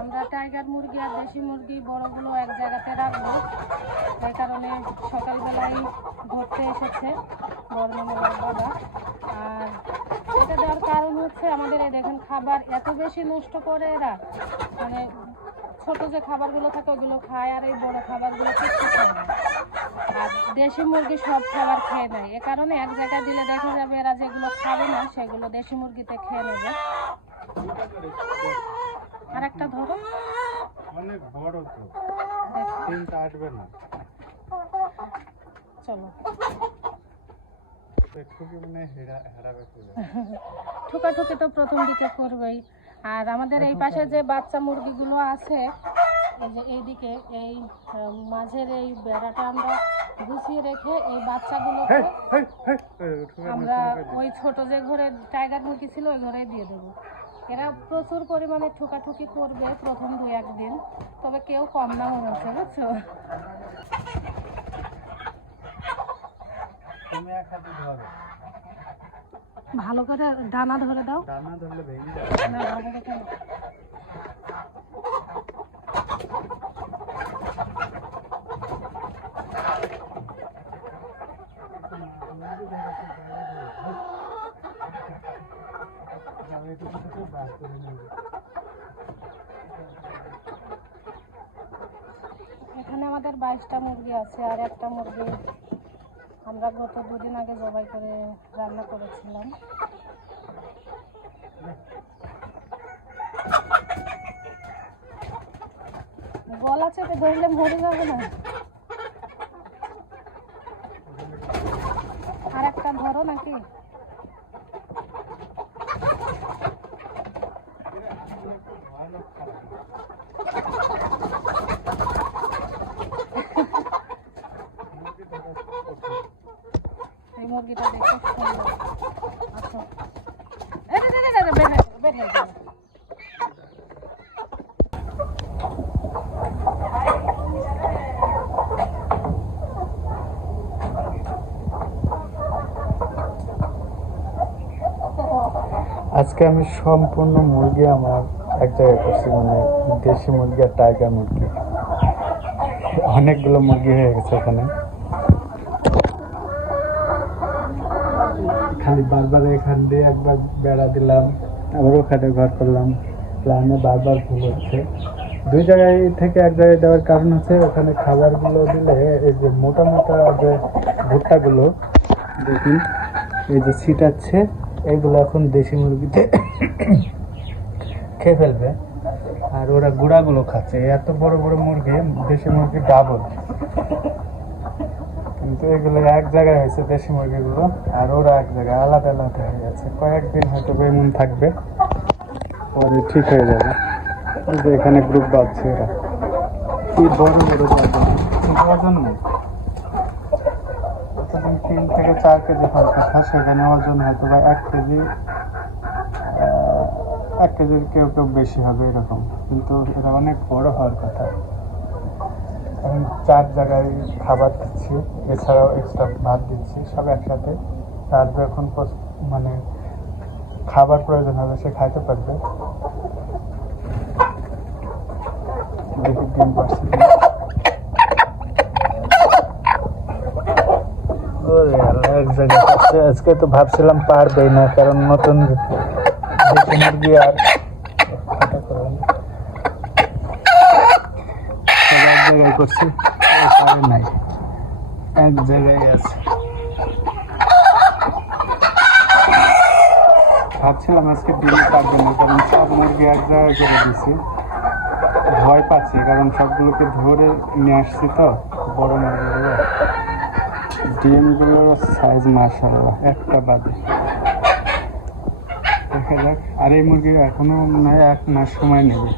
আমরা টাইগার মুরগি আর দেশি মুরগি বড়গুলো এক জায়গাতে রাখবো, এই কারণে সকালবেলায় ঘুরতে এসেছে বর্ণমালার বাবা। আর এটা দেওয়ার কারণ হচ্ছে আমাদের এই দেখেন খাবার এত বেশি নষ্ট করে এরা, মানে ছোট যে খাবারগুলো থাকে ওগুলো খায় আর এই বড় খাবারগুলো কিছু খায় না। আর দেশি মুরগি সব খাবার খেয়ে নেয়, এ কারণে এক জায়গায় দিলে দেখা যাবে এরা যেগুলো খাবে না সেগুলো দেশি মুরগিতে খেয়ে নেবে। আর একটা ধরো, অনেক বড় তো, তিনটা আসবে না। চলো ঠুকাঠুকি তো প্রথম দিকে করবেই। আর আমাদের এই পাশে যে বাচ্চা মুরগিগুলো আছে, এই যে এইদিকে এই মাঝের এই বেড়াটা আমরা গুছিয়ে রেখে এই বাচ্চাগুলোকে আমরা ওই ছোট যে ঘরে টাইগার মুরগি ছিল ওই ঘরে দিয়ে দেবো। এরা প্রচুর পরিমাণে ঠুকাঠুকি করবে প্রথম 2-1 দিন, তবে কেউ কম না মনে হচ্ছে, বুঝছো? ভালো করে ডানা ধরে দাও, ডানা ধরলে ভেঙে যাবে না ভালো করে। এখানে আমাদের 22টা মুরগি আছে, আর একটা মুরগি আমরা গত 2 দিন আগে জবাই করে রান্না করেছিলাম। গলা চেপে ধরলে মরে যাবে না? আর একটা ধরো নাকি? এই মুরগিটা দেখতে সুন্দর। আচ্ছা বের হয়ে গেল। আজকে আমি সম্পূর্ণ মুরগি আমার এক জায়গায় করছি, মানে দেশি মুরগি আর টাইগার মুরগি, অনেকগুলো মুরগি হয়ে গেছে এখানে। খালি বারবার এখান দিয়ে একবার বেড়া দিলাম, আবার ওখানে ঘর করলাম, প্ল্যানে বারবার ভুল হচ্ছে। 2 জায়গায় থেকে এক জায়গায় দেওয়ার কারণ হচ্ছে ওখানে খাবারগুলো দিলে এই যে মোটা মোটা যে ভুট্টাগুলো দেখুন এই যে ছিটাচ্ছে, এইগুলো এখন দেশি মুরগিতে খেয়ে ফেলবে, আর ওরা গুঁড়াগুলো খাচ্ছে। এত বড় বড় মুরগি, দেশি মুরগি ডাবল, কিন্তু এগুলো এক জায়গায় হয়েছে দেশি মুরগিগুলো, আর ওরা এক জায়গায় আলাদা আলাদা হয়ে গেছে। কয়েকদিন হয়তো এমন থাকবে, পরে ঠিক হয়ে যাবে। এখানে গ্রুপ বাঁধছে এরা, কি বড় বড় ওজন নেই, প্রতিদিন 3 থেকে 4 কেজি হওয়ার কথা, সেখানে ওজন হয়তো বা 1 কেজি, 1 কেজির কেউ কেউ বেশি হবে এরকম, কিন্তু এটা অনেক বড় হওয়ার কথা। এখন 4 জায়গায় খাবার দিচ্ছি, এছাড়াও এক্সট্রা ভাত দিচ্ছি, সব একসাথে। তার যখন মানে খাবার প্রয়োজন হবে সে খাইতে পারবে। দেখি ডিম পাচ্ছি, এক জায়গায় আজকে তো ভাবছিলাম পারবেই না, কারণ নতুন মুরগি আর এক জায়গায় করছি, নাই এক জায়গায় আছে। ভাবছিলাম আজকে ডিম পারবে না, কারণ সব মুরগি এক জায়গায় করে দিয়েছি। ভয় পাচ্ছি, কারণ সবগুলোকে ধরে নিয়ে আসছি তো, বড় মুরগিগুলো। ডিমগুলোর সাইজ মাশাআল্লাহ, একটা বাদে। দেখা যাক, আর এই মুরগি এখনো মনে হয় 1 মাস সময় নেবে।